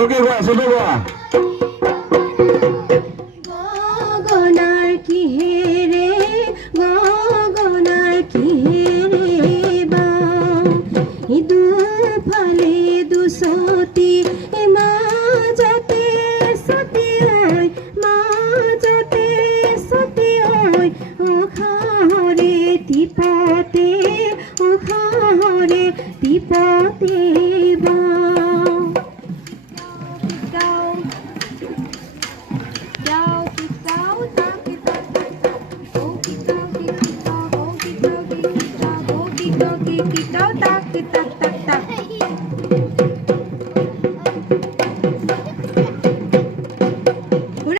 Okay, boy, so boy. গগনার কি হেরে গগনার কি হেরে বা দুফালে দুসতি মাজতে সতি হয় মাজতে সতি হয় ওখারে তিপতে ওখারে তিপতে বা Kita